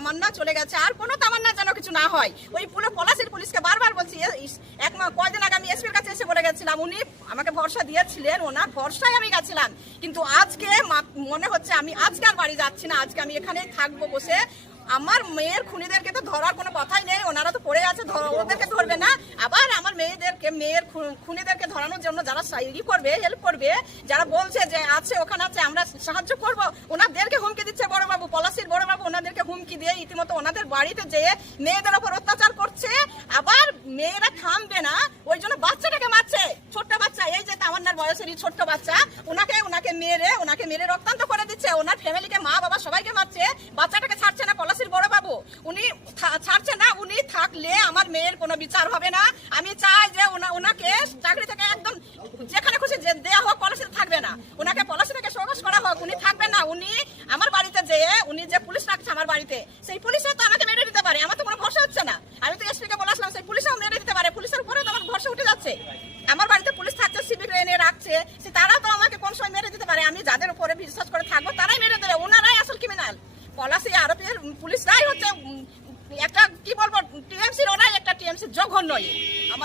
তামান্না চলে গেছে, আর কোনো তামান্না যেন কিছু না হয়। ওই পলাশির পুলিশকে বারবার বলছি, কয়দিন আগে আমি এসপির কাছে এসে বলে গেছিলাম, উনি আমাকে ভরসা দিয়েছিলেন, ওনার ভরসায় আমি গেছিলাম। কিন্তু আজকে মনে হচ্ছে আমি আজকে আর বাড়ি যাচ্ছি না, আজকে আমি এখানেই থাকবো বসে। আমার মেয়ের খুনিদেরকে তো ধরার কোনো কথাই নেই, ওনারা তো পড়ে আছে, ওদেরকে ধরবে না। আবার আমার মেয়ের খুনিদেরকে ধরানোর জন্য যারা করবে, হেল্প করবে, যারা বলছে যে আছে ওখানে আছে আমরা সাহায্য করব, ওনাদেরকে হুমকি দিচ্ছে বড়বাবু, পলাশির বড়বাবু ওনাদেরকে হুমকি দিয়ে ইতিমধ্যে ওনাদের বাড়িতে যেয়ে মেয়েদের ওপর অত্যাচার করছে। আবার মেয়েরা থামবে না, ওই জন্য বাচ্চাটাকে মারছে, ছোট্ট বাচ্চা, এই যে তামান্নার বয়সেরই ছোট্ট বাচ্চা, ওনাকে মেরে রক্তান্ত করে দিচ্ছে, ওনার ফ্যামিলিকে, মা বাবা সবাইকে মারছে। বাচ্চাটাকে ছাড়ছে না পলাশির বড়বাবু, উনি ছাড়ছে না। উনি থাকলে আমার মেয়ের কোনো বিচার হবে না। আমি চাই যে ওনাকে চাকরি থেকে একদম যেখানে খুশি দেয়া হোক, পলাশিতে থাকবে না, ওনাকে পলাশি থেকে সহজ করা হোক, উনি থাকবে না। উনি আমার বাড়িতে যেয়ে উনি যে পুলিশ রাখছে আমার বাড়িতে, সেই পুলিশে তো আমাকে মেরে দিতে পারে, আমার তো কোনো ভরসা হচ্ছে না। আমি তো এসপিকে বলে আসলাম, সেই পুলিশও মেরে দিতে পারে, পুলিশের উপরে তো আমার ভরসা উঠে যাচ্ছে। আমার বাড়িতে পুলিশ থাকছে, সিভিক এনে রাখছে, তারা তো আমাকে কোন সময় মেরে দিতে পারে। আমি যাদের উপরে বিশ্বাস করে থাকবো তারাই মেরে দেবে, ওনারাই আসল ক্রিমিনাল। পলাশি আরোপের পুলিশরাই হচ্ছে একটা কি বলবো, টিএমসির, ওরাই একটা টিএমসির জঘন্য।